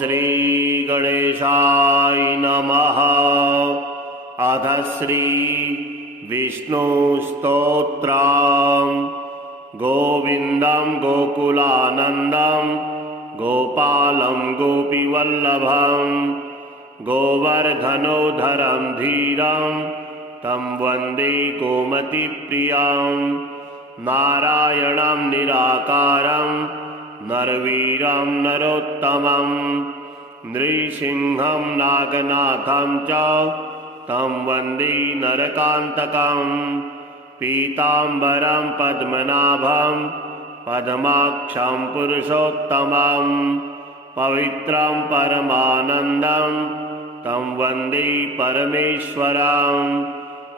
श्री गणेशाय नमः। अथ श्री विष्णु स्तोत्रम्। गोविन्दं गोकुलानन्दं गोपालं गोपीवल्लभं गोवर्धनोधरं धीरं तं वन्दे गोमतीप्रियं। नारायणं निराकारं नरवीरं नरोत्तमं नृसिंहं नागनाथं च तं वन्दे नरकान्तकं। पीताम्बरं पद्मनाभं पद्माक्षं पुरुषोत्तमं पवित्रं परमानन्दं तं वन्दे परमेश्वरं।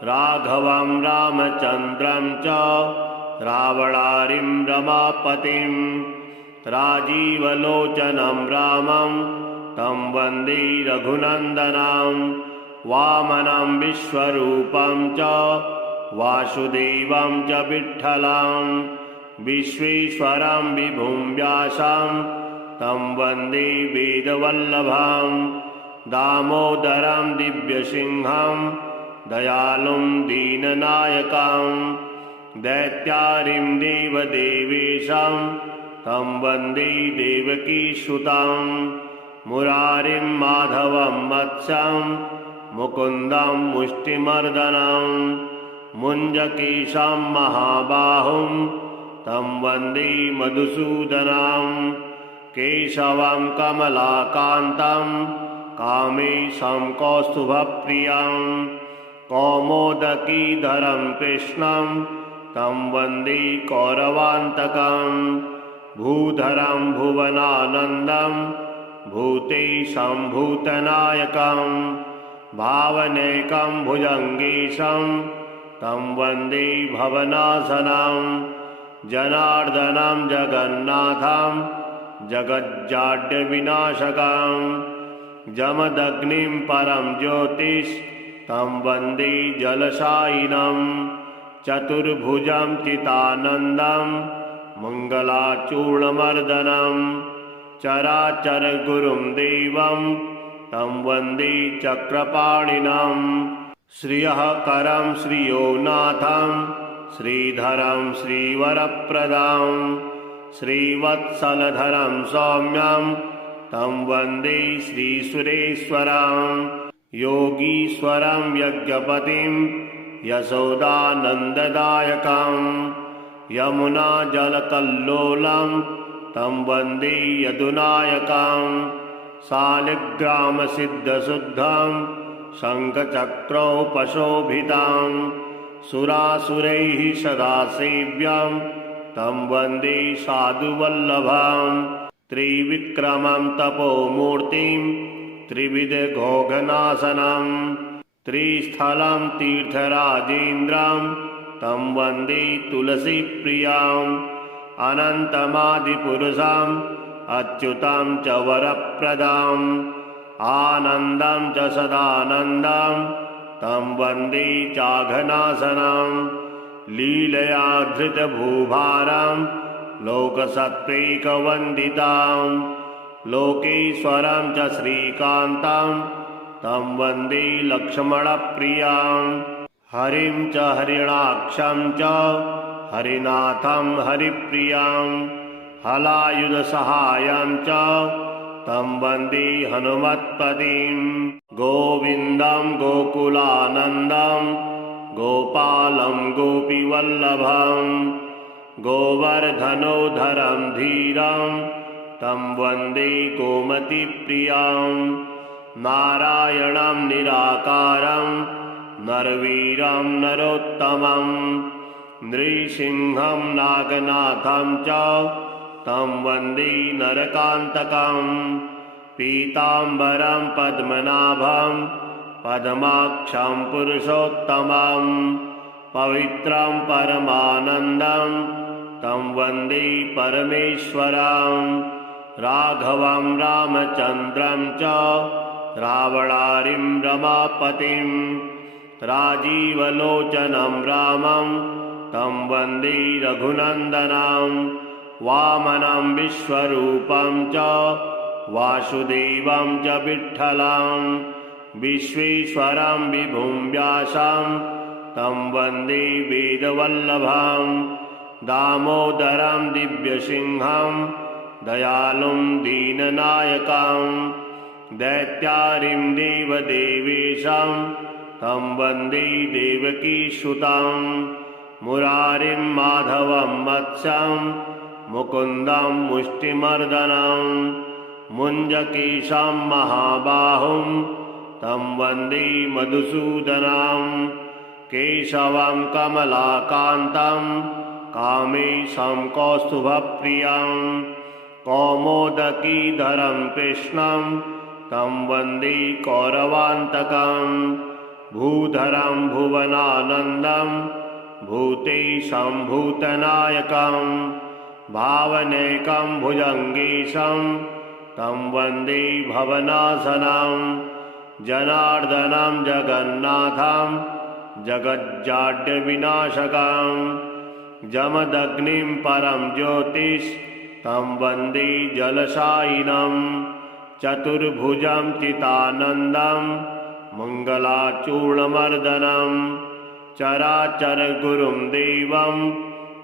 राघवं रामचन्द्रं च रावणारिं रमापतिं राजीवलोचनं रामं तं वन्दे रघुनन्दनं। वामनं विश्वरूपं च वासुदेवं च विठ्ठलं विश्वेश्वरं विभुं व्यासं तं वन्दे वेदवल्लभं। दामोदरं दिव्यसिंहं दयालुं दीननायकं दैत्यारिं देवदेवेशं तं वन्दे देवकीसुतं। मुरारिं माधवं मत्स्यं मुकुन्दं मुष्टिमर्दनं मुञ्जकेशं महाबाहुं तं वन्दे मधुसूदनं। केशवं कमलाकान्तं कामेशं कौस्तुभप्रियं कौमोदकीधरं कृष्णं तं वन्दे कौरवान्तकं। भूधरं भुवनानन्दं भूतेशं भूतनायकं भावनेकं भुजङ्गेशं तं वन्दे भवनाशनं। जनार्दनं जगन्नाथं जगज्जाड्यविनाशकं जमदग्निं परं ज्योतिष तं वन्दे जलशायिनं। चतुर्भुजं चितानन्दं मङ्गलाचूर्णमर्दनं चराचरगुरुं देवं तं वन्दे चक्रपाणिनं। श्रियःकरं श्रियोनाथं श्रीधरं श्रीवरप्रदं श्रीवत्सलधरं सौम्यं तं वन्दे श्रीसुरेश्वरं। योगीश्वरं यज्ञपतिं यशोदानन्ददायकं यमुनाजलकल्लोलं तं वन्दे यदुनायकं। शालिग्रामसिद्धशुद्धं शङ्खचक्रोपशोभितं सुरासुरैः सदा सेव्यं तं वन्दे साधुवल्लभं। त्रिविक्रमं तपोमूर्तिं त्रिविधघोघनाशनं त्रिस्थलं तीर्थराजेन्द्रं तं वन्दे तुलसीप्रियं। अनन्तमादिपुरुषं अच्युतं च वरप्रदं आनन्दं च सदानन्दं तं वन्दे चाघनाशनं। लीलया धृतभूभारं लोकसत्त्वैकवन्दितं लोकेश्वरं च श्रीकान्तं तं वन्दे लक्ष्मणप्रियं। हरिं च हरिणाक्षं च हरिनाथं हरिप्रियं हलायुधसहायं च तं वन्दे हनुमत्पतिं। गोविन्दं गोकुलानन्दं गोपालं गोपीवल्लभं गोवर्धनोधरं धीरं तं वन्दे गोमतीप्रियं। नारायणं निराकारं नरवीरं नरोत्तमं नृसिंहं नागनाथं च तं वन्दे नरकान्तकं। पीताम्बरं पद्मनाभं पद्माक्षं पुरुषोत्तमं पवित्रं परमानन्दं तं वन्दे परमेश्वरं। राघवं रामचन्द्रं च रावणारिं रमापतिं राजीवलोचनं रामं तं वन्दे रघुनन्दनं। वामनं विश्वरूपं च वासुदेवं च विठ्ठलं विश्वेश्वरं विभुं व्यासं तं वन्दे वेदवल्लभं दामोदरं दिव्यसिंहं दयालुं दीननायकं दैत्यारिं देवदेवेशं तं वन्दे देवकीसुतं मुरारिं माधवं मत्स्यं मुकुन्दं मुष्टिमर्दनं मुञ्जकेशं महाबाहुं तं वन्दे मधुसूदनं केशवं कमलाकान्तं कामेशं कौस्तुभप्रियं कौमोदकीधरं कृष्णं तं वन्दे कौरवान्तकं भूधरं भुवनानन्दं भूतेशं भूतनायकं भावनेकं भुजङ्गेशं तं वन्दे भवनाशनं जनार्दनं जगन्नाथं जगज्जाड्यविनाशकं जमदग्निं परं ज्योतिष्तं वन्दे जलशायिनं चतुर्भुजं चितानन्दं मङ्गलाचूर्णमर्दनं चराचरगुरुं देवं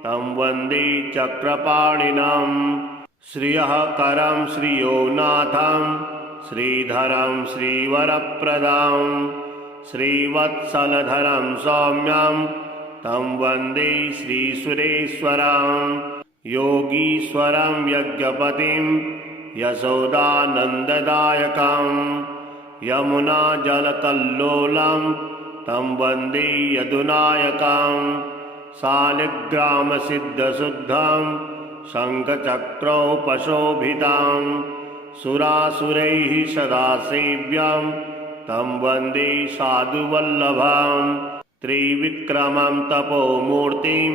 तं वन्दे चक्रपाणिनं श्रियःकरं श्रियोनाथं श्रीधरं श्रीवरप्रदां श्रीवत्सलधरं सौम्यं तं वन्दे श्रीसुरेश्वरं योगीश्वरं यज्ञपतिं यशोदानन्ददायकं यमुनाजलकल्लोलं तं वन्दे यदुनायकं शालिग्रामसिद्धशुद्धं शङ्खचक्रोपशोभितं सुरासुरैः सदा सेव्यं तं वन्दे साधुवल्लभं त्रिविक्रमं तपोमूर्तिं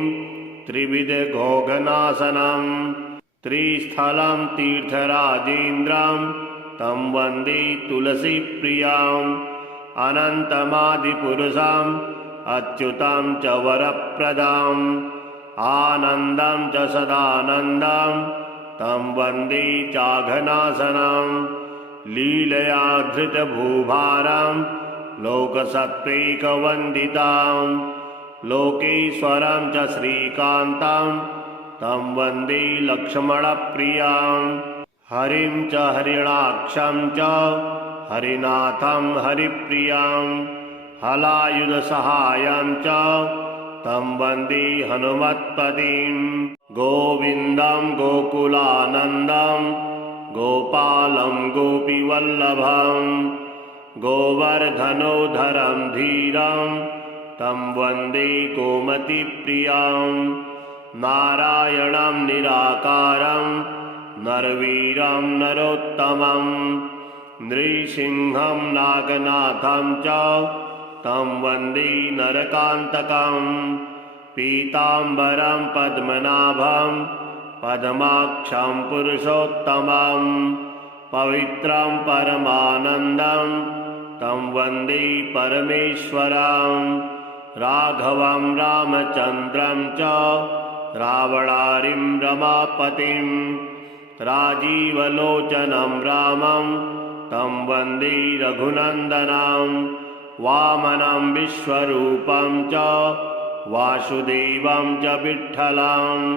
त्रिविधघोघनाशनं त्रिस्थलं तीर्थराजेन्द्रं तं वन्दे तुलसीप्रियं अनन्तमादिपुरुषम् अच्युतं च वरप्रदाम् आनन्दं च सदानन्दं तं वन्दे चाघनाशनं लीलया धृतभूभारं लोकसत्त्वैकवन्दितां लोकेश्वरं च श्रीकान्तं तं वन्दे लक्ष्मणप्रियां हरिं च हरिणाक्षं च हरिनाथं हरिप्रियं हलायुधसहायं च तं वन्दे हनुमत्पतिं गोविन्दं गोकुलानन्दं गोपालं गोपीवल्लभं गोवर्धनोधरं धीरं तं वन्दे गोमतीप्रियं नारायणं निराकारं नरवीरं नरोत्तमं नृसिंहं नागनाथं च तं वन्दे नरकान्तकं पीताम्बरं पद्मनाभं पद्माक्षं पुरुषोत्तमं पवित्रं परमानन्दं तं वन्दे परमेश्वरं राघवं रामचन्द्रं च रावणारिं रमापतिं राजीवलोचनं रामं तं वन्दे रघुनन्दनं वामनं विश्वरूपं च वासुदेवं च विठ्ठलं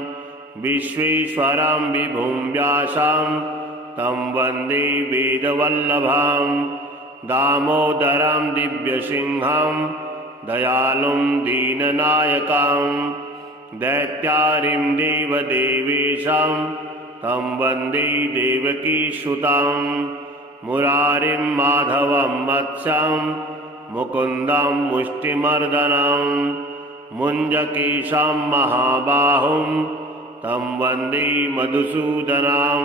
विश्वेश्वरं विभुं व्यासं तं वन्दे वेदवल्लभं दामोदरं दिव्यसिंहं दयालुं दीननायकं दैत्यारिं देवदेवेशं तं वन्दे देवकीसुतं मुरारिं माधवं मत्स्यं मुकुन्दं मुष्टिमर्दनं मुञ्जकेशं महाबाहुं तं वन्दे मधुसूदनं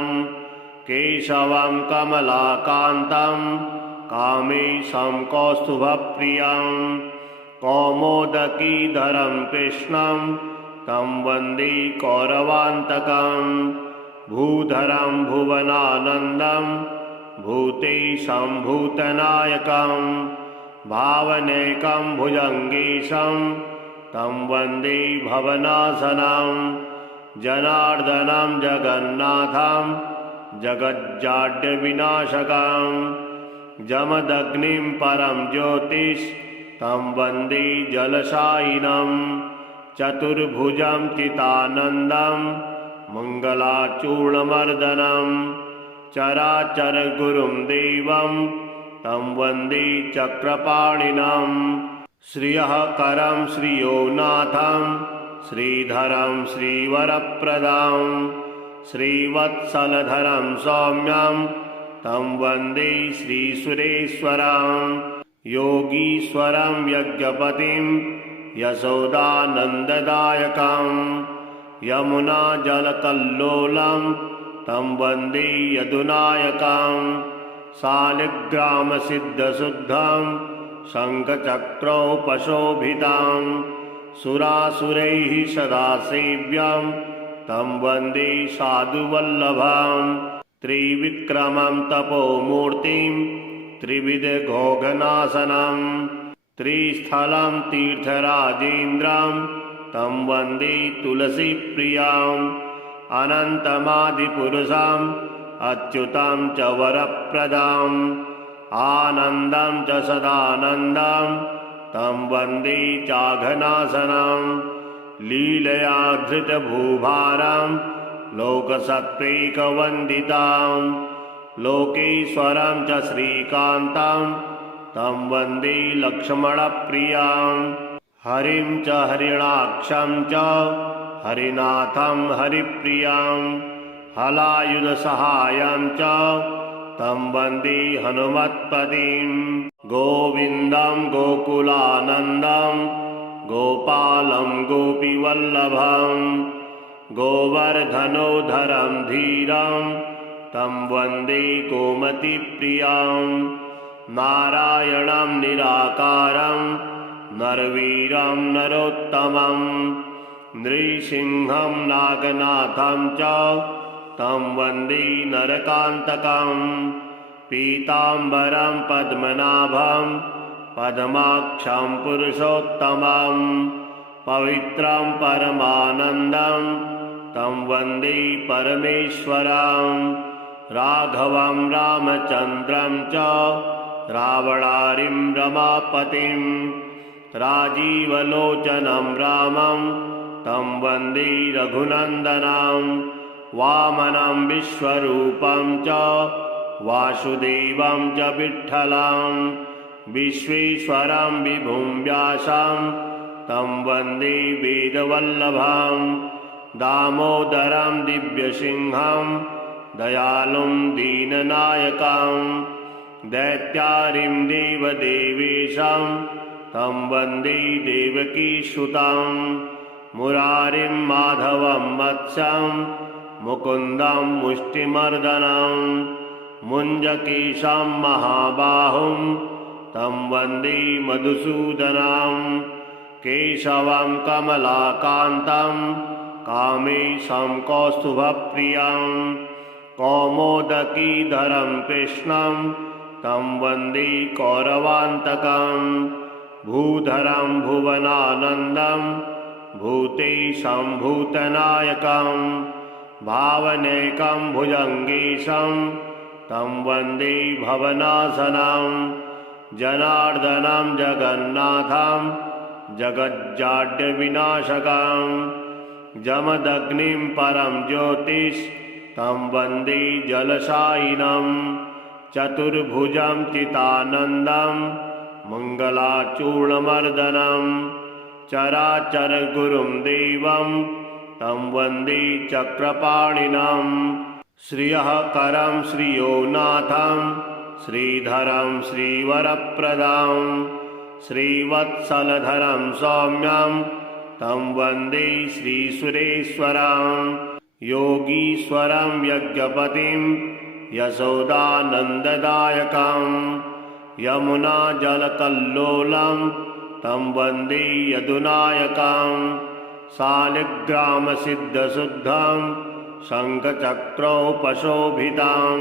केशवं कमलाकान्तं कामेशं कौस्तुभप्रियं कौमोदकीधरं कृष्णं तं वन्दे कौरवान्तकं भूधरं भुवनानन्दं भूतेशं भूतनायकं भावनेकं भुजङ्गेशं तं वन्दे भवनाशनं जनार्दनं जगन्नाथं जगज्जाड्यविनाशकां जमदग्निं परं ज्योतिष्तं वन्दे जलशायिनं चतुर्भुजं चिदानन्दं मङ्गलाचूर्णमर्दनं चराचरगुरुं देवं तं वन्दे चक्रपाणिनं श्रियः करं श्रियोनाथं श्रीधरं श्रीवरप्रदां श्रीवत्सलधरं सौम्यं तं वन्दे श्रीसुरेश्वरं योगीश्वरं यज्ञपतिं यशोदानन्ददायकं यमुनाजलकल्लोलं तं वन्दे यदुनायकं शालिग्रामसिद्धशुद्धं शङ्खचक्रोपशोभितां सुरासुरैः सदा सेव्यं तं वन्दे साधुवल्लभं त्रिविक्रमं तपोमूर्तिं त्रिविधघोघनाशनं त्रिस्थलं तीर्थराजेन्द्रं तं वन्दे तुलसीप्रियम् अनन्तमादिपुरुषम् अच्युतं च वरप्रदाम् आनन्दं च सदानन्दं तं वन्दे चाघनाशनं लीलया धृतभूभारं लोकसत्त्वैकवन्दितां लोकेश्वरं च श्रीकान्तं तं वन्दे लक्ष्मणप्रियां हरिं च हरिणाक्षं च हरिनाथं हरिप्रियां हलायुधसहायं च तं वन्दे हनुमत्पतिं गोविन्दं गोकुलानन्दं गोपालं गोपीवल्लभं गोवर्धनोधरं धीरं तं वन्दे गोमतीप्रियां नारायणं निराकारं नरवीरं नरोत्तमं नृसिंहं नागनाथं च तं वन्दे नरकान्तकं पीताम्बरं पद्मनाभं पद्माक्षं पुरुषोत्तमं पवित्रं परमानन्दं तं वन्दे परमेश्वरं राघवं रामचन्द्रं च रावणारिं रमापतिं राजीवलोचनं रामं तं वन्दे रघुनन्दनं वामनं विश्वरूपं च वासुदेवं च विठ्ठलं विश्वेश्वरं विभुं व्यासं तं वन्दे वेदवल्लभं दामोदरं दिव्यसिंहं दयालुं दीननायकं दैत्यारिं देवदेवेशं तं वन्दे देवकीसुतं मुरारिं माधवं मत्स्यं मुकुन्दं मुष्टिमर्दनं मुञ्जकेशं महाबाहुं तं वन्दे मधुसूदनं केशवं कमलाकान्तं कामेशं कौस्तुभप्रियं कौमोदकीधरं कृष्णं तं वन्दे कौरवान्तकं भूधरं भुवनानन्दं भूतेशं भूतनायकं भावनेकं भुजङ्गेशं तं वन्दे भवनाशनं जनार्दनं जगन्नाथं जगज्जाड्यविनाशकं जमदग्निं परं ज्योतिष्तं वन्दे जलशायिनं चतुर्भुजं चिदानन्दं मङ्गलाचूर्णमर्दनं चराचरगुरुं देवं तं वन्दे चक्रपाणिनं श्रियः करं श्रियोनाथं श्रीधरं श्रीवरप्रदां श्रीवत्सलधरं सौम्यं तं वन्दे श्रीसुरेश्वरं योगीश्वरं यज्ञपतिं यशोदानन्ददायकं यमुनाजलकल्लोलं तं वन्दे यदुनायकं शालिग्रामसिद्धशुद्धं शङ्खचक्रोपशोभितां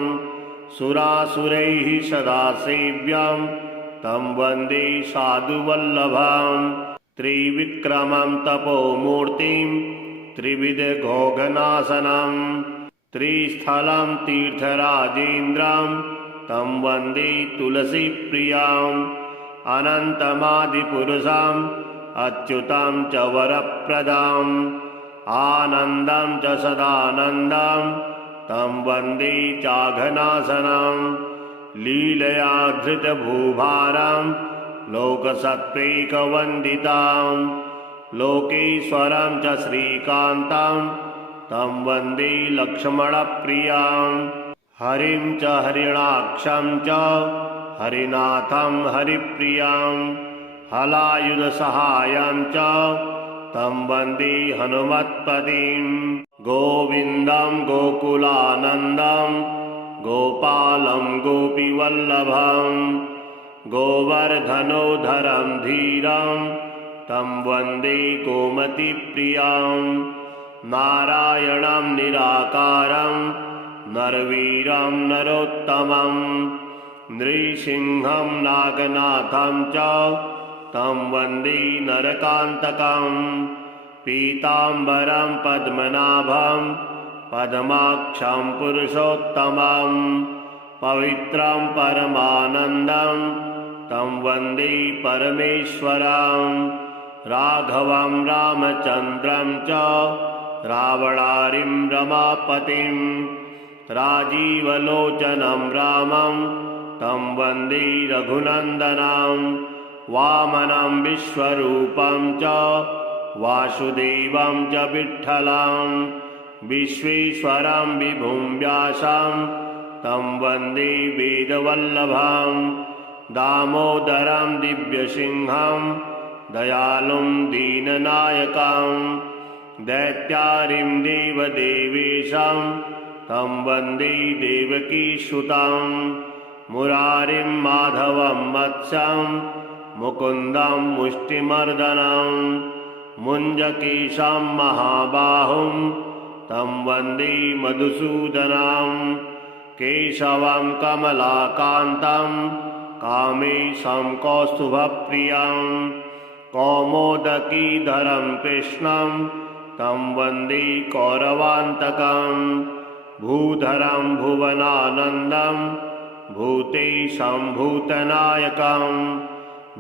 सुरासुरैः सदा सेव्यं तं वन्दे साधुवल्लभं त्रिविक्रमं तपोमूर्तिं त्रिविधघोघनाशनं त्रिस्थलं तीर्थराजेन्द्रं तं वन्दे तुलसीप्रियम् अनन्तमादिपुरुषम् अच्युतं च वरप्रदाम् आनन्दं च सदानन्दं तं वन्दे चाघनासनं लीलया धृतभूभारं लोकसत्त्वैकवन्दितां लोकेश्वरं च श्रीकान्तं तं वन्दे लक्ष्मणप्रियां हरिं च हरिणाक्षं च हरिनाथं हरिप्रियां हलायुधसहायं च तं वन्दे हनुमत्पतिं गोविन्दं गोकुलानन्दं गोपालं गोपीवल्लभं गोवर्धनोधरं धीरं तं वन्दे गोमतीप्रियं नारायणं निराकारं नरवीरं नरोत्तमं नृसिंहं नागनाथं च तं वन्दे नरकान्तकं पीताम्बरं पद्मनाभं पद्माक्षं पुरुषोत्तमं पवित्रं परमानन्दं तं वन्दे परमेश्वरं राघवं रामचन्द्रं च रावणारिं रमापतिं राजीवलोचनं रामं तं वन्दे रघुनन्दनं वामनं विश्वरूपं च वासुदेवं च विठ्ठलं विश्वेश्वरं विभुं व्यासं तं वन्दे वेदवल्लभं दामोदरं दिव्यसिंहं दयालुं दीननायकं दैत्यारिं देवदेवेशं तं वन्दे देवकीसुतं मुरारिं माधवं मत्स्यं मुकुन्दं मुष्टिमर्दनं मुञ्जकेशं महाबाहुं तं वन्दे मधुसूदनं केशवं कमलाकान्तं कामेशं कौस्तुभप्रियं कौमोदकीधरं कृष्णं तं वन्दे कौरवान्तकं भूधरं भुवनानन्दं भूतेशं भूतनायकं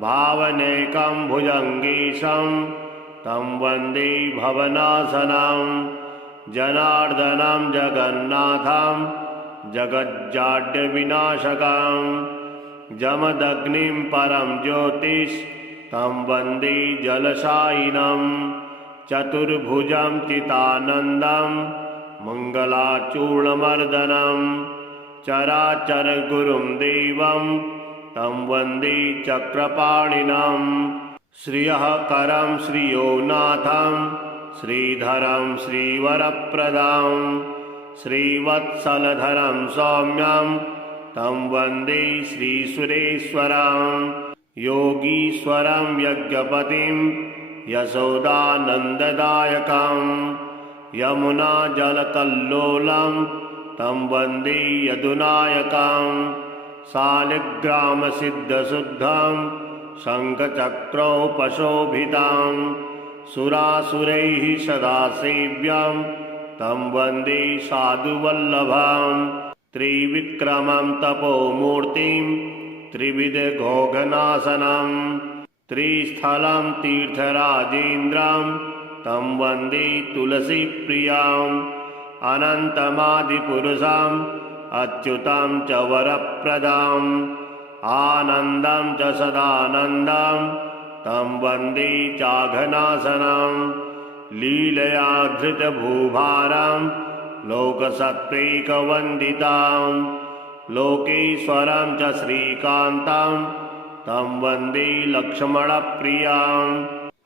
भावनेकं भुजङ्गेशं तं वन्दे भवनाशनं जनार्दनं जगन्नाथं जगज्जाड्यविनाशकं जमदग्निं परं ज्योतिष तं वन्दे जलशायिनं चतुर्भुजं चितानन्दं मङ्गलाचूर्णमर्दनं चराचरगुरुं देवं तं वन्दे चक्रपाणिनं श्रियः करं श्रियोनाथं श्रीधरं श्रीवरप्रदां श्रीवत्सलधरं सौम्यं तं वन्दे श्रीसुरेश्वरं योगीश्वरं यज्ञपतिं यशोदानन्ददायकं यमुनाजलकल्लोलं तं वन्दे यदुनायकं शालिग्रामसिद्धशुद्धं शङ्खचक्रोपशोभितं सुरासुरैः सदा सेव्यं तं वन्दे साधुवल्लभं त्रिविक्रमं तपोमूर्तिं त्रिविधघोघनाशनं त्रिस्थलं तीर्थराजेन्द्रं तं वन्दे तुलसीप्रियम् अनन्तमादिपुरुषम् अच्युतं च वरप्रदाम् आनन्दं च सदानन्दं तं वन्दे चाघनासनं लीलया धृतभूभारं लोकसत्त्वैकवन्दितां लोकेश्वरं च श्रीकान्तं तं वन्दे लक्ष्मणप्रियां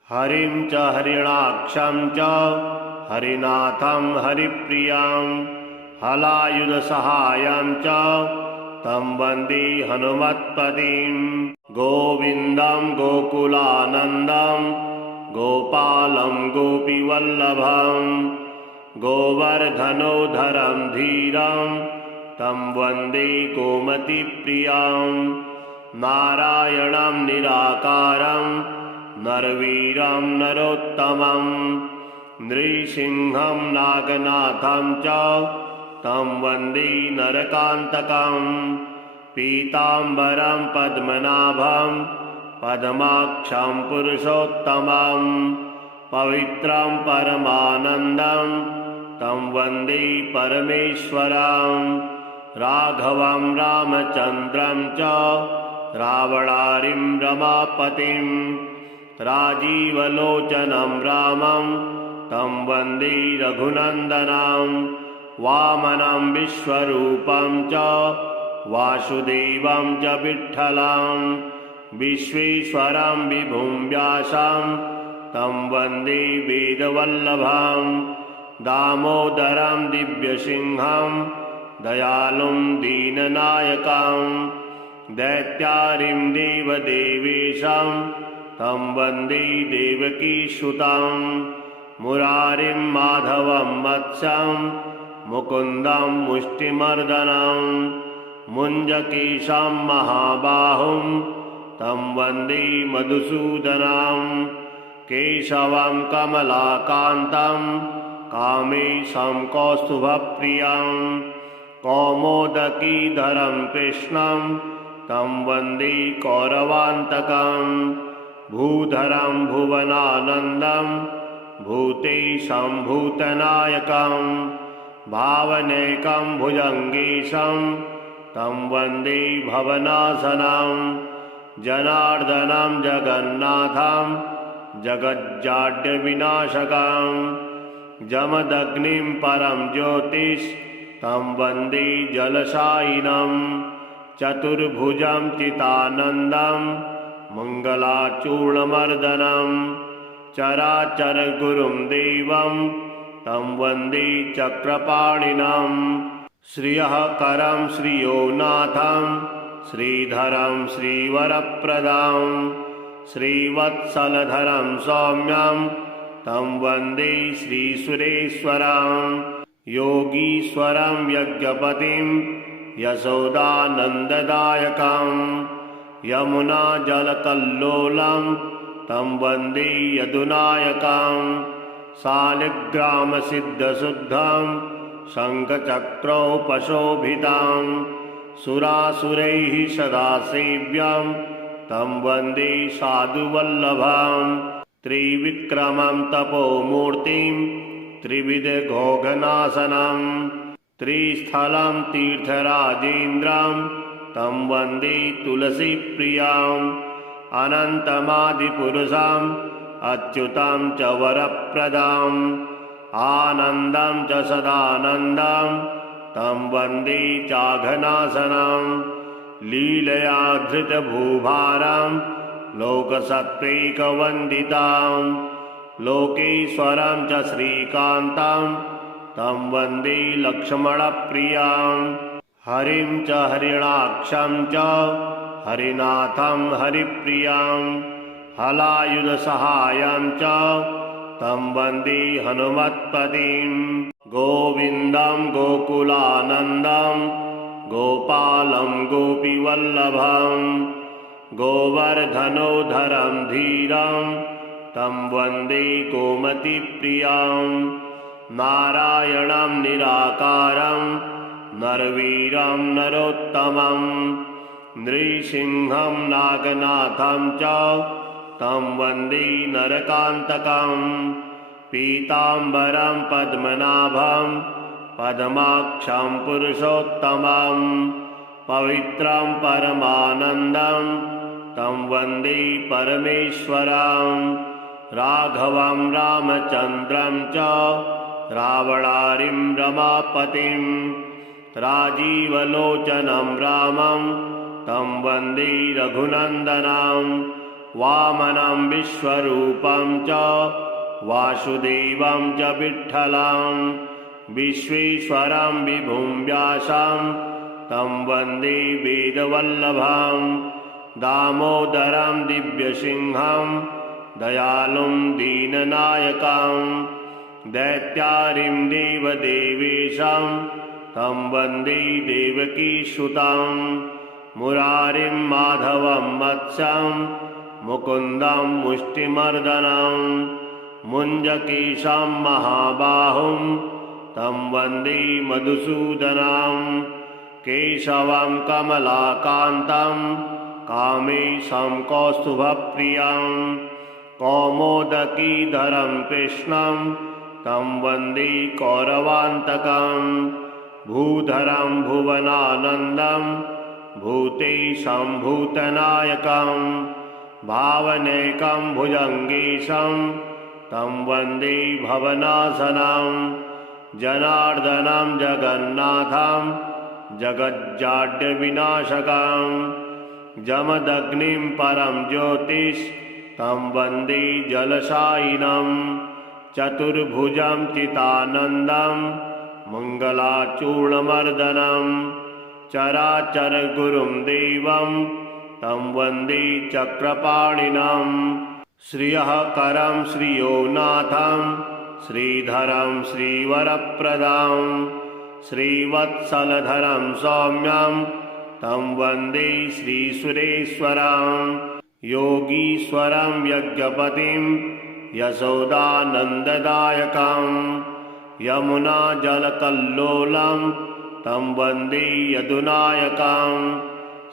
हरिं च हरिणाक्षं च हरिनाथं हरिप्रियां हलायुधसहायं च तं वन्दे हनुमत्पतिं गोविन्दं गोकुलानन्दं गोपालं गोपीवल्लभं गोवर्धनोधरं धीरं तं वन्दे गोमतीप्रियं नारायणं निराकारं नरवीरं नरोत्तमं नृसिंहं नागनाथं च तं वन्दे नरकान्तकं। पीताम्बरं पद्मनाभं पद्माक्षं पुरुषोत्तमं पवित्रं परमानन्दं तं वन्दे परमेश्वरं। राघवं रामचन्द्रं च रावणारिं रमापतिं राजीवलोचनं रामं तं वन्दे रघुनन्दनं। वामनं विश्वरूपं च वासुदेवं च विठ्ठलं विश्वेश्वरं विभुं व्यासं तं वन्दे वेदवल्लभं। दामोदरं दिव्यसिंहं दयालुं दीननायकं दैत्यारिं देवदेवेशं तं वन्दे देवकीसुतं। मुरारिं माधवं मत्स्यं मुकुन्दं मुष्टिमर्दनं मुञ्जकेशं महाबाहुं तं वन्दे मधुसूदनं। केशवं कमलाकान्तं कामेशं कौस्तुभप्रियं कौमोदकीधरं कृष्णं तं वन्दे कौरवान्तकं। भूधरं भुवनानन्दं भूतेशं भूतनायकं भावनैकं भुजङ्गेशं तं वन्दे भवनाशनं। जनार्दनं जगन्नाथं जगज्जाड्यविनाशकं जमदग्निं परं ज्योतिष तं वन्दे जलशायिनं। चतुर्भुजं चितानन्दं मङ्गलाचूर्णमर्दनं चराचरगुरुं देवं तं वन्दे चक्रपाणिनं। श्रियःकरं श्रियोनाथं श्रीधरं श्रीवरप्रदं श्रीवत्सलधरं सौम्यं तं वन्दे श्रीसुरेश्वरं। योगीश्वरं यज्ञपतिं यशोदानन्ददायकं यमुनाजलकल्लोलं तं वन्दे यदुनायकं। शालिग्रामसिद्धशुद्धं शङ्खचक्रोपशोभितं सुरासुरैः सदा सेव्यं तं वन्दे साधुवल्लभं। त्रिविक्रमं तपोमूर्तिं त्रिविधघोघनाशनं त्रिस्थलं तीर्थराजेन्द्रं तं वन्दे तुलसीप्रियम्। अनन्तमादिपुरुषं अच्युतं च वरप्रदं आनन्दं च सदानन्दं तं वन्दे चाघनाशनं। लीलया धृतभूभारं लोकसत्त्वैकवन्दितं लोकेश्वरं च श्रीकान्तं तं वन्दे लक्ष्मणप्रियं। हरिं च हरिणाक्षं च हरिनाथं हरिप्रियं हलायुधसहायं च तं वन्दे हनुमत्पतिं। गोविन्दं गोकुलानन्दं गोपालं गोपीवल्लभं गोवर्धनोधरं धीरं तं वन्दे गोमतीप्रियं। नारायणं निराकारं नरवीरं नरोत्तमं नृसिंहं नागनाथं च तं वन्दे नरकान्तकं। पीताम्बरं पद्मनाभं पद्माक्षं पुरुषोत्तमं पवित्रं परमानन्दं तं वन्दे परमेश्वरं। राघवं रामचन्द्रं च रावणारिं रमापतिं राजीवलोचनं रामं तं वन्दे रघुनन्दनं। वामनं विश्वरूपं च वासुदेवं च विठ्ठलं विश्वेश्वरं विभुं व्यासं तं वन्दे वेदवल्लभं। दामोदरं दिव्यसिंहं दयालुं दीननायकं दैत्यारिं देवदेवेशं तं वन्दे देवकीसुतं। मुरारिं माधवं मत्स्यं मुकुन्दं मुष्टिमर्दनं मुञ्जकेशं महाबाहुं तं वन्दे मधुसूदनं केशवं कमलाकान्तं कामेशं कौस्तुभप्रियं कौमोदकीधरं कृष्णं तं वन्दे कौरवान्तकं भूधरं भुवनानन्दं भूतेशं भूतनायकं भावनेकं भुजङ्गेशं तं वन्दे भवनाशनं जनार्दनं जगन्नाथं जगज्जाड्यविनाशकं जमदग्निं परं ज्योतिष तं वन्दे जलशायिनं चतुर्भुजं चितानन्दं मङ्गलाचूर्णमर्दनं चराचरगुरुं देवं तं वन्दे चक्रपाणिनं श्रियः करं श्रियोनाथं श्रीधरं श्रीवरप्रदां श्रीवत्सलधरं सौम्यं तं वन्दे श्रीसुरेश्वरं योगीश्वरं यज्ञपतिं यशोदानन्ददायकं यमुनाजलकल्लोलं तं वन्दे यदुनायकं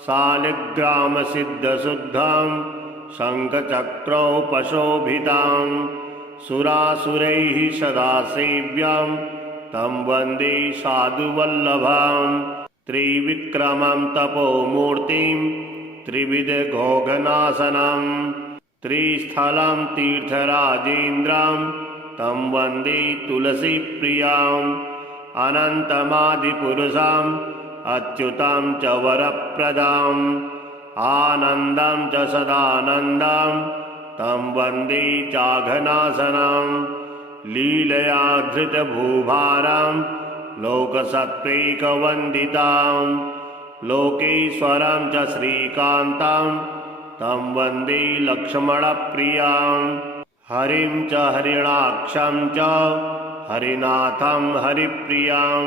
शालिग्रामसिद्धशुद्धं शङ्खचक्रोपशोभितं सुरासुरैः सदा सेव्यं तं वन्दे साधुवल्लभं त्रिविक्रमं तपोमूर्तिं त्रिविधघोघनाशनं त्रिस्थलं तीर्थराजेन्द्रं तं वन्दे तुलसीप्रियं अनन्तमादिपुरुषं अच्युतं च वरप्रदं आनन्दं च सदानन्दं तं वन्दे चाघनाशनं लीलया धृतभूभारं लोकसत्त्वैकवन्दितं लोकेश्वरं च श्रीकान्तं तं वन्दे लक्ष्मणप्रियं हरिं च हरिणाक्षं च हरिनाथं हरिप्रियं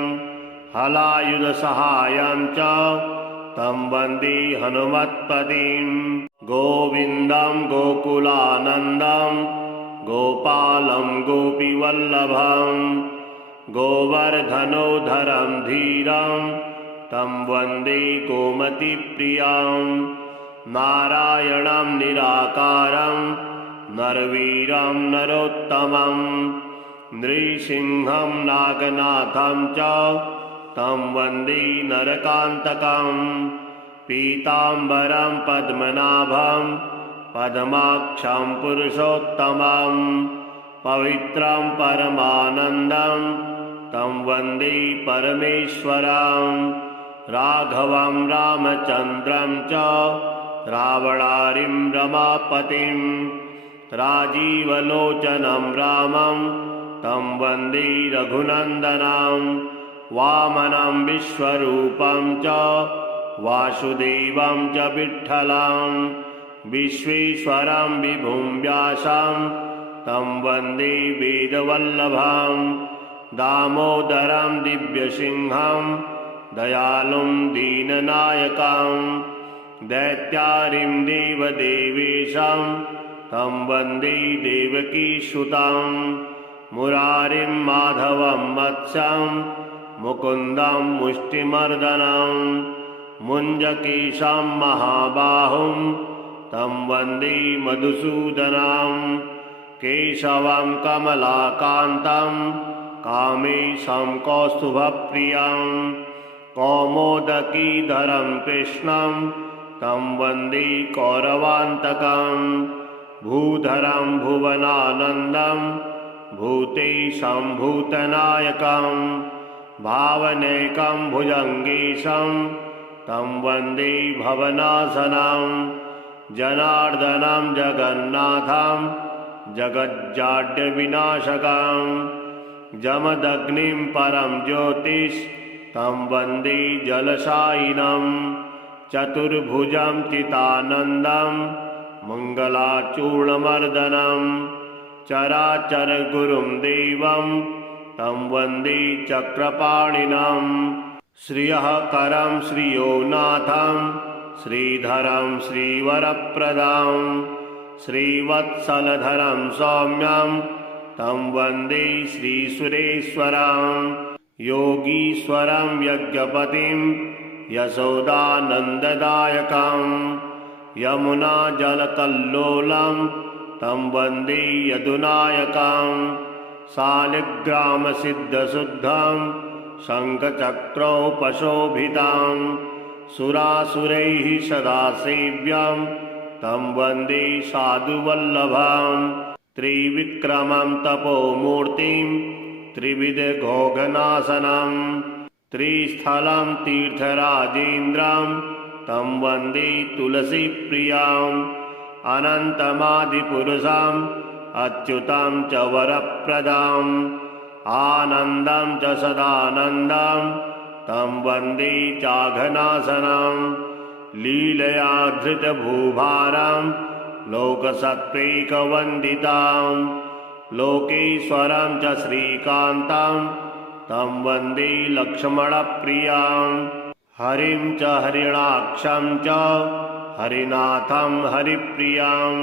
हलायुधसहायं च तं वन्दे हनुमत्पतिं गोविन्दं गोकुलानन्दं गोपालं गोपीवल्लभं गोवर्धनोधरं धीरं तं वन्दे गोमतीप्रियं नारायणं निराकारं नरवीरं नरोत्तमं नृसिंहं नागनाथं च तं वन्दे नरकान्तकं पीताम्बरं पद्मनाभं पद्माक्षं पुरुषोत्तमं पवित्रं परमानन्दं तं वन्दे परमेश्वरं राघवं रामचन्द्रं च रावणारिं रमापतिं राजीवलोचनं रामं तं वन्दे रघुनन्दनं वामनं विश्वरूपं च वासुदेवं च विठ्ठलं विश्वेश्वरं विभुं व्यासं तं वन्दे वेदवल्लभं दामोदरं दिव्यसिंहं दयालुं दीननायकं दैत्यारिं देवदेवेशं तं वन्दे देवकीसुतं मुरारिं माधवं वत्सं मुकुन्दं मुष्टिमर्दनं मुञ्जकेशं महाबाहुं तं वन्दे मधुसूदनं केशवं कमलाकान्तं कामेशं कौस्तुभप्रियं कौमोदकीधरं कृष्णं तं वन्दे कौरवान्तकं भूधरं भुवनानन्दं भूतेशं भूतनायकं भावनेकं भुजङ्गेशं तं वन्दे भवनाशनं जनार्दनं जगन्नाथं जगज्जाड्यविनाशकं जमदग्निं परं ज्योतिष तं वन्दे जलशायिनं चतुर्भुजं चितानन्दं मङ्गलाचूर्णमर्दनं चराचरगुरुं देवं तं वन्दे चक्रपाणिनं श्रियः करं श्रियोनाथं श्रीधरं श्रीवरप्रदां श्रीवत्सलधरं सौम्यं तं वन्दे श्रीसुरेश्वरं योगीश्वरं यज्ञपतिं यशोदानन्ददायकं यमुनाजलकल्लोलं तं वन्दे यदुनायकं शालिग्रामसिद्धशुद्धं शङ्खचक्रोपशोभितं सुरासुरैः सदा सेव्यं तं वन्दे साधुवल्लभं त्रिविक्रमं तपोमूर्तिं त्रिविधघोघनाशनं त्रिस्थलं तीर्थराजेन्द्रं तं वन्दे तुलसीप्रियम् अनन्तमादिपुरुषम् अच्युतं च वरप्रदम् आनन्दं च सदानन्दं तं वन्दे चाघनाशनं लीलया धृतभूभारं लोकसत्त्वैकवन्दितं लोकेश्वरं च श्रीकान्तं तं वन्दे लक्ष्मणप्रियं हरिं च हरिणाक्षं च हरिनाथं हरिप्रियं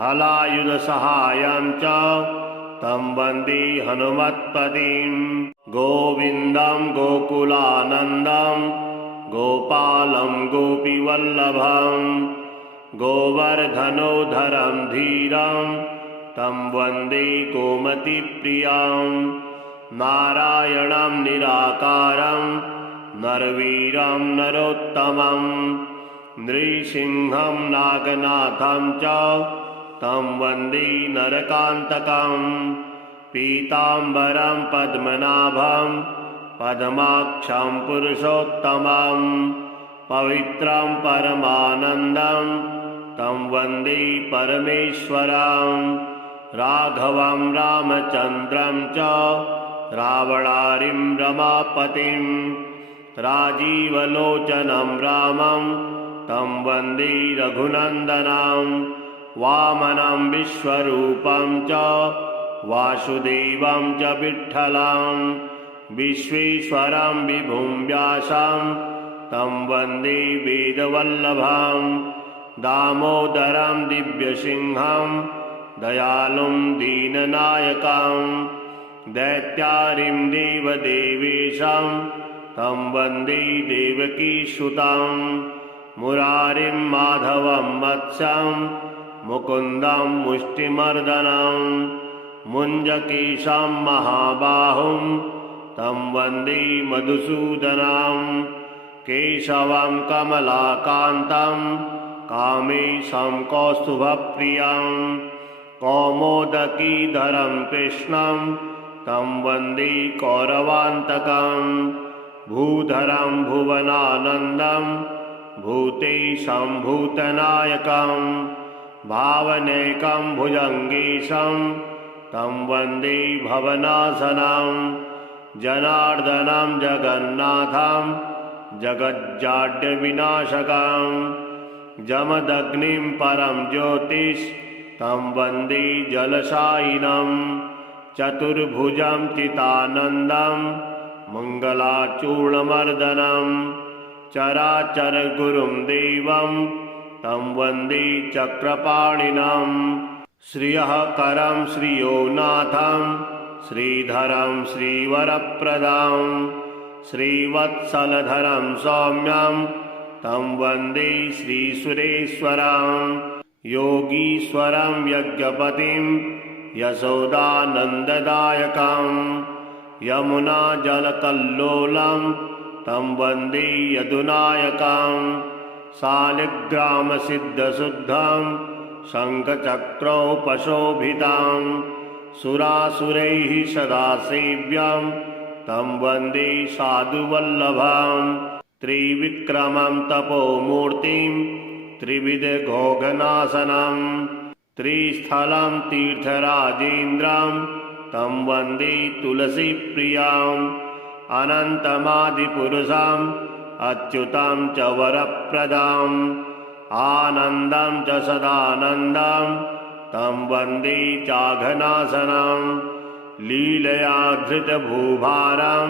हलायुधसहायं च तं वन्दे हनुमत्पतिं गोविन्दं गोकुलानन्दं गोपालं गोपीवल्लभं गोवर्धनोधरं धीरं तं वन्दे गोमतीप्रियं नारायणं निराकारं नरवीरं नरोत्तमं नृसिंहं नागनाथं च तं वन्दे नरकान्तकं पीताम्बरं पद्मनाभं पद्माक्षं पुरुषोत्तमं पवित्रं परमानन्दं तं वन्दे परमेश्वरं राघवं रामचन्द्रं च रावणारिं रमापतिं राजीवलोचनं रामं तं वन्दे रघुनन्दनं वामनं विश्वरूपं च वासुदेवं च विठ्ठलं विश्वेश्वरं विभुं व्यासं तं वन्दे वेदवल्लभं दामोदरं दिव्यसिंहं दयालुं दीननायकं दैत्यारिं देवदेवेशं तं वन्दे देवकीसुतं मुरारिं माधवं मत्स्यं मुकुन्दं मुष्टिमर्दनं मुञ्जकेशं महाबाहुं तं वन्दे मधुसूदनं केशवं कमलाकान्तं कामेशं कौस्तुभप्रियं कौमोदकीधरं कृष्णं तं वन्दे कौरवान्तकं भूधरं भुवनानन्दं भूतेशं भूतनायकं भावनेकं भुजङ्गेशं तं वन्दे भवनाशनं जनार्दनं जगन्नाथं जगज्जाड्यविनाशकं जमदग्निं परं ज्योतिष तं वन्दे जलशायिनं चतुर्भुजं चितानन्दं मङ्गलाचूर्णमर्दनं चराचरगुरुं देवं तं वन्दे चक्रपाणिनं श्रियः करं श्रियोनाथं श्रीधरं श्रीवरप्रदां श्रीवत्सलधरं सौम्यं तं वन्दे श्रीसुरेश्वरं योगीश्वरं यज्ञपतिं यशोदानन्ददायकं यमुनाजलकल्लोलं तं वन्दे यदुनायकं शालिग्रामसिद्धशुद्धं शङ्खचक्रोपशोभितं सुरासुरैः सदा सेव्यं तं वन्दे साधुवल्लभं त्रिविक्रमं तपोमूर्तिं त्रिविधघोघनाशनं त्रिस्थलं तीर्थराजेन्द्रं तं वन्दे तुलसीप्रियम् अनन्तमादिपुरुषम् अच्युतं च वरप्रदम् आनन्दं च सदानन्दं तं वन्दे चाघनाशनं लीलया धृतभूभारं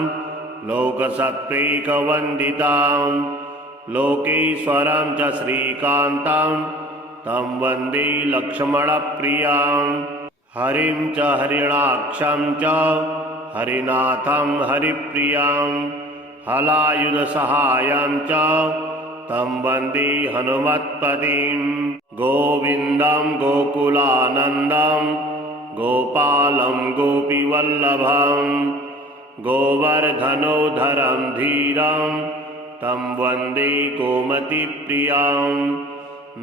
लोकसत्त्वैकवन्दितं लोकेश्वरं च श्रीकान्तं तं वन्दे लक्ष्मणप्रियं हरिं च हरिणाक्षं च हरिनाथं हरिप्रियं हलायुधसहायं च तं वन्दे हनुमत्पतिं गोविन्दं गोकुलानन्दं गोपालं गोपीवल्लभं गोवर्धनोधरं धीरं तं वन्दे गोमतीप्रियं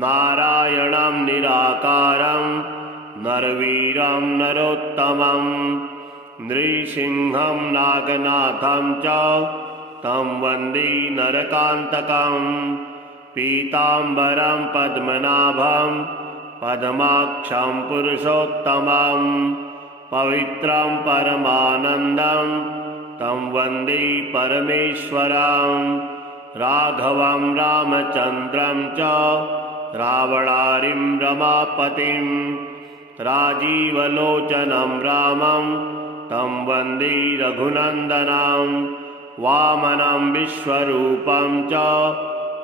नारायणं निराकारं नरवीरं नरोत्तमं नृसिंहं नागनाथं च तं वन्दे नरकान्तकं पीताम्बरं पद्मनाभं पद्माक्षं पुरुषोत्तमं पवित्रं परमानन्दं तं वन्दे परमेश्वरं राघवं रामचन्द्रं च रावणारिं रमापतिं राजीवलोचनं रामं तं वन्दे रघुनन्दनं वामनं विश्वरूपं च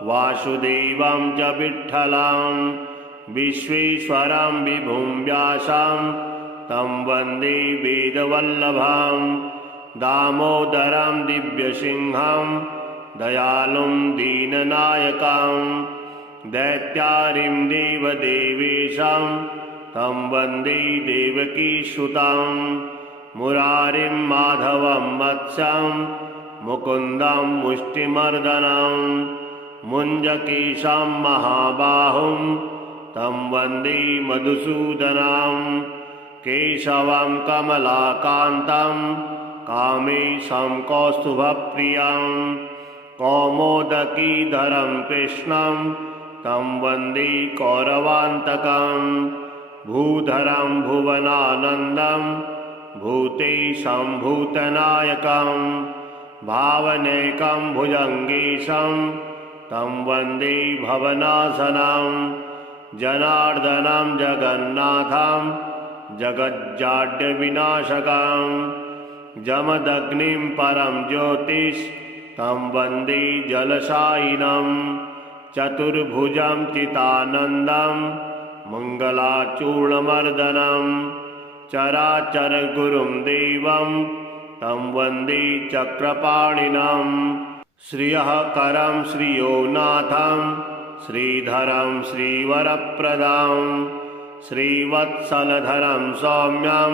वासुदेवं च विठ्ठलं विश्वेश्वरं विभुं व्यासं तं वन्दे वेदवल्लभं दामोदरं दिव्यसिंहं दयालुं दीननायकं दैत्यारिं देवदेवेशं तं वन्दे देवकीसुतं मुरारिं माधवं मत्स्यं मुकुन्दं मुष्टिमर्दनं मुञ्जकेशं महाबाहुं तं वन्दे मधुसूदनं केशवं कमलाकान्तं कामेशं कौस्तुभप्रियं कौमोदकीधरं कृष्णं तं वन्दे कौरवान्तकं भूधरं भुवनानन्दं भूतेशं भूतनायकं भावनेकं भुजङ्गेशं तं वन्दे भवनाशनं जनार्दनं जगन्नाथं जगज्जाड्यविनाशकं जमदग्निं परं ज्योतिष तं वन्दे जलशायिनं चतुर्भुजं चितानन्दं मङ्गलाचूर्णमर्दनं चराचरगुरुं देवं तं वन्दे चक्रपाणिनं श्रियः करं श्रियोनाथं श्रीधरं श्रीवरप्रदां श्रीवत्सलधरं सौम्यं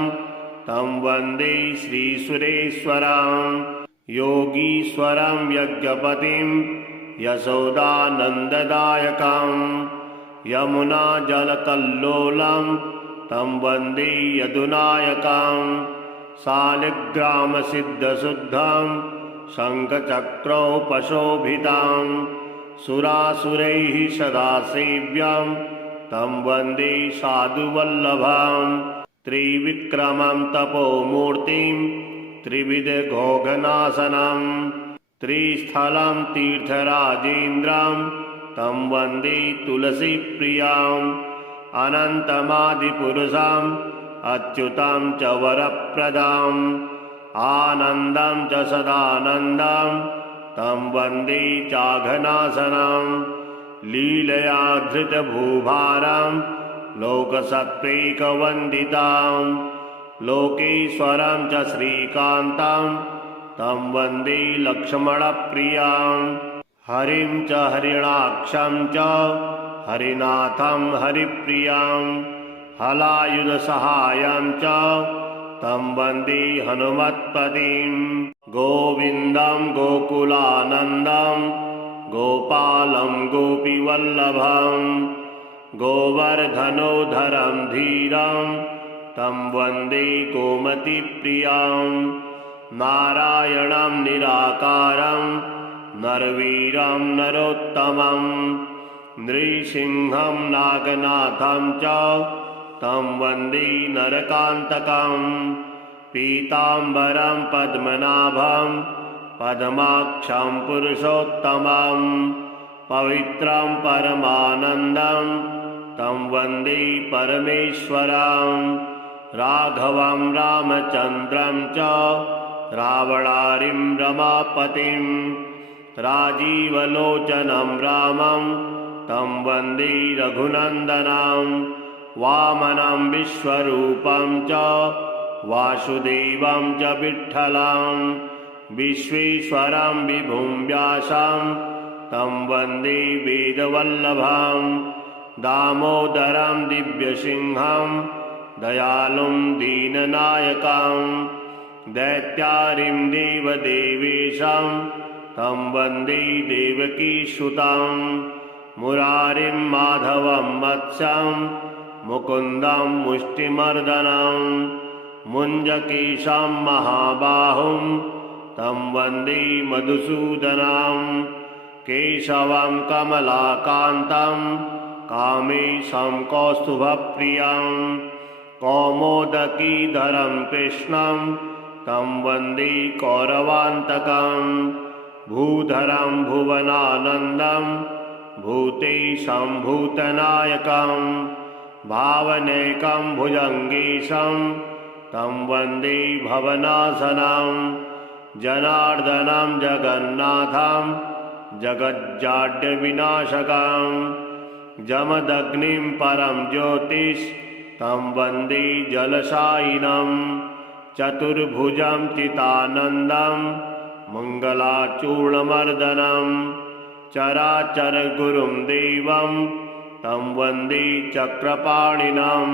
तं वन्दे श्रीसुरेश्वरं योगीश्वरं यज्ञपतिं यशोदानन्ददायकं यमुनाजलकल्लोलं तं वन्दे यदुनायकं शालिग्रामसिद्धशुद्धं शङ्खचक्रोपशोभितं सुरासुरैः सदा सेव्यं तं वन्दे साधुवल्लभं त्रिविक्रमं तपोमूर्तिं त्रिविधघोघनाशनं त्रिस्थलं तीर्थराजेन्द्रं तं वन्दे तुलसीप्रियं अनन्तमादिपुरुषम् अच्युतं च वरप्रदम् आनन्दं च सदानन्दं तं वन्दे चाघनाशनं लीलया धृतभूभारं लोकसत्त्वैकवन्दितां लोकेश्वरं च श्रीकान्तं तं वन्दे लक्ष्मणप्रियं हरिं च हरिणाक्षं च हरिनाथं हरिप्रियं हलायुधसहायं च तं वन्दे हनुमत्पतिं गोविन्दं गोकुलानन्दं गोपालं गोपीवल्लभं गोवर्धनोधरं धीरं तं वन्दे गोमतीप्रियं नारायणं निराकारं नरवीरं नरोत्तमं नृसिंहं नागनाथं च तं वन्दे नरकान्तकं पीताम्बरं पद्मनाभं पद्माक्षं पुरुषोत्तमं पवित्रं परमानन्दं तं वन्दे परमेश्वरं राघवं रामचन्द्रं च रावणारिं रमापतिं राजीवलोचनं रामं तं वन्दे रघुनन्दनं वामनं विश्वरूपं च वासुदेवं च विठ्ठलं विश्वेश्वरं विभुं व्यासं तं वन्दे वेदवल्लभं दामोदरं दिव्यसिंहं दयालुं दीननायकं दैत्यारिं देवदेवेशं तं वन्दे देवकीसुतं मुरारिं माधवं मत्स्यं मुकुन्दं मुष्टिमर्दनं मुञ्जकेशं महाबाहुं तं वन्दे मधुसूदनं केशवं कमलाकान्तं कामेशं कौस्तुभप्रियं कौमोदकीधरं कृष्णं तं वन्दे कौरवान्तकं भूधरं भुवनानन्दं भूतेशं भूतनायकं भावनेकं भुजङ्गेशं तं वन्दे भवनाशनं जनार्दनं जगन्नाथं जगज्जाड्यविनाशकं जमदग्निं परं ज्योतिष्तं वन्दे जलशायिनं चतुर्भुजं चितानन्दं मङ्गलाचूर्णमर्दनं चराचरगुरुं देवं तं वन्दे चक्रपाणिनं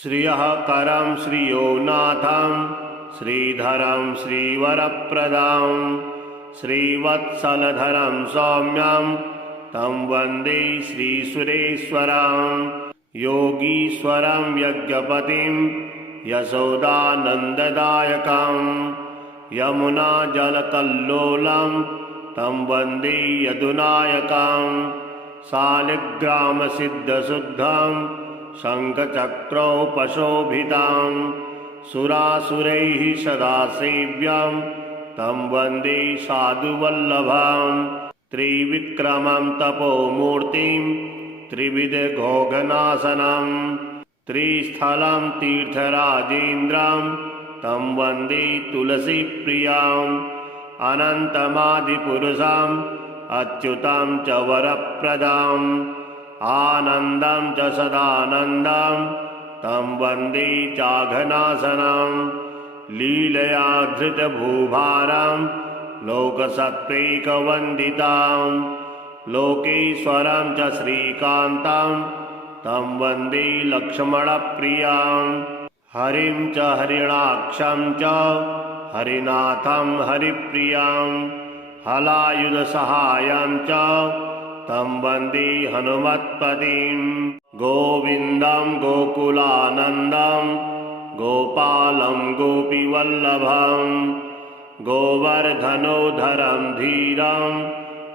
श्रियःकरं श्रियोनाथं श्रीधरं श्रीवरप्रदां श्रीवत्सलधरं सौम्यं तं वन्दे श्रीसुरेश्वरं योगीश्वरं यज्ञपतिं यशोदानन्ददायकं यमुनाजलकल्लोलं तं वन्दे यदुनायकं शालिग्रामसिद्धशुद्धं शङ्खचक्रोपशोभितं सुरासुरैः सदा सेव्यं तं वन्दे साधुवल्लभं त्रिविक्रमं तपोमूर्तिं त्रिविधघोघनाशनं त्रिस्थलं तीर्थराजेन्द्रं तं वन्दे तुलसीप्रियम् अनन्तमादिपुरुषं अच्युतं च वरप्रदम् आनन्दं च सदानन्दं तं वन्दे चाघनाशनं लीलया धृतभूभारं लोकसत्त्वैकवन्दितां लोकेश्वरं च श्रीकान्तं तं वन्दे लक्ष्मणप्रियं हरिं च हरिणाक्षं च हरिनाथं हरिप्रियं हलायुधसहायं च तं वन्दे हनुमत्पतिं गोविन्दं गोकुलानन्दं गोपालं गोपीवल्लभं गोवर्धनोधरं धीरं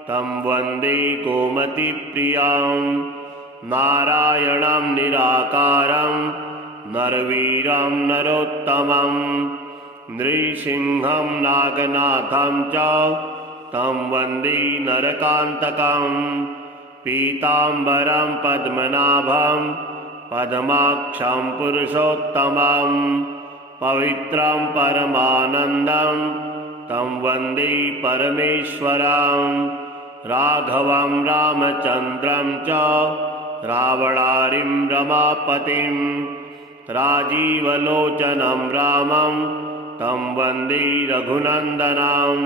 तं वन्दे गोमतीप्रियं नारायणं निराकारं नरवीरं नरोत्तमं नृसिंहं नागनाथं च तं वन्दे नरकान्तकं पीताम्बरं पद्मनाभं पद्माक्षं पुरुषोत्तमं पवित्रं परमानन्दं तं वन्दे परमेश्वरं राघवं रामचन्द्रं च रावणारिं रमापतिं राजीवलोचनं रामं तं वन्दे रघुनन्दनं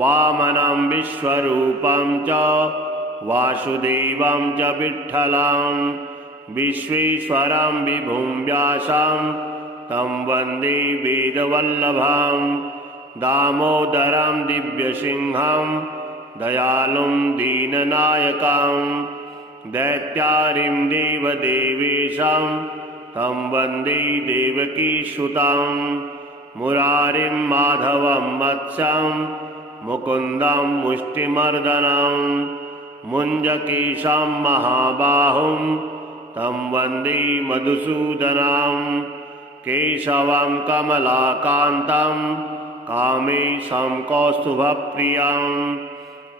वामनं विश्वरूपं च वासुदेवं च विठ्ठलं विश्वेश्वरं विभुं व्यासं तं वन्दे वेदवल्लभं दामोदरं दिव्यसिंहं दयालुं दीननायकं दैत्यारिं देवदेवेशं तं वन्दे देवकीसुतं मुरारिं माधवं मत्स्यं मुकुन्दं मुष्टिमर्दनं मुञ्जकेशं महाबाहुं तं वन्दे मधुसूदनं केशवं कमलाकान्तं कामेशं कौस्तुभप्रियं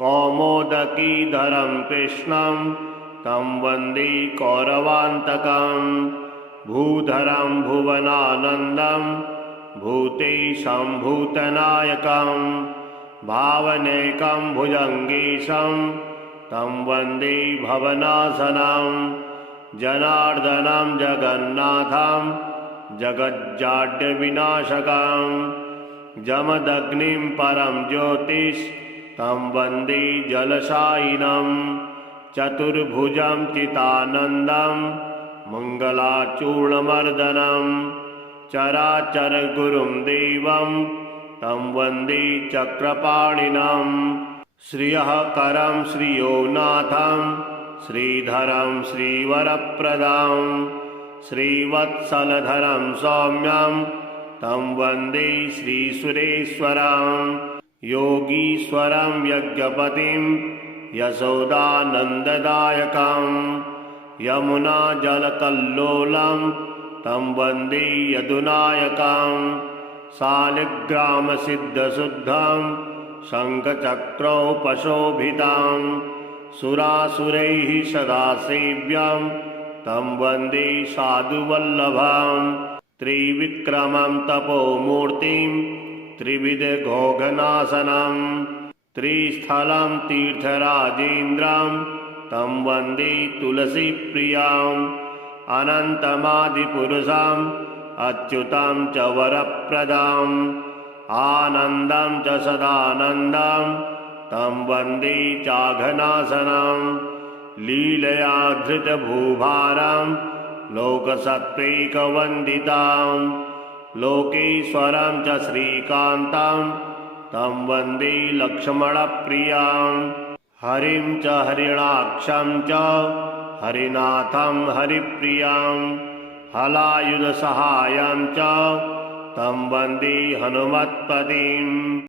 कौमोदकीधरं कृष्णं तं वन्दे कौरवान्तकं भूधरं भुवनानन्दं भूतेशं भूतनायकं भावनेकं भुजङ्गेशं तं वन्दे भवनाशनं जनार्दनं जगन्नाथं जगज्जाड्यविनाशकं जमदग्निं परं ज्योतिस्तं वन्दे जलशायिनं चतुर्भुजं चिदानन्दं मङ्गलाचूर्णमर्दनं चराचरगुरुं देवं तं वन्दे चक्रपाणिनं श्रियः करं श्रियोनाथं श्रीधरं श्रीवरप्रदां श्रीवत्सलधरं सौम्यं तं वन्दे श्रीसुरेश्वरं योगीश्वरं यज्ञपतिं यशोदानन्ददायकं यमुनाजलकल्लोलं तं वन्दे यदुनायकं शालिग्रामसिद्धशुद्धं शङ्खचक्रोपशोभितं सुरासुरैः सदा सेव्यं तं वन्दे साधुवल्लभं त्रिविक्रमं तपोमूर्तिं त्रिविधघोघनाशनं त्रिस्थलं तीर्थराजेन्द्रं तं वन्दे तुलसीप्रियं अनन्तमादिपुरुषम् अच्युतं च वरप्रदम् आनन्दं च सदानन्दं तं वन्दे चाघनाशनं लीलया धृतभूभारं लोकसत्त्वैकवन्दितं लोकेश्वरं च श्रीकान्तं तं वन्दे लक्ष्मणप्रियं हरिं च हरिणाक्षं च हरिनाथं हरिप्रियं हलायुधसहायं च तं वन्दे हनुमत्पतिम्।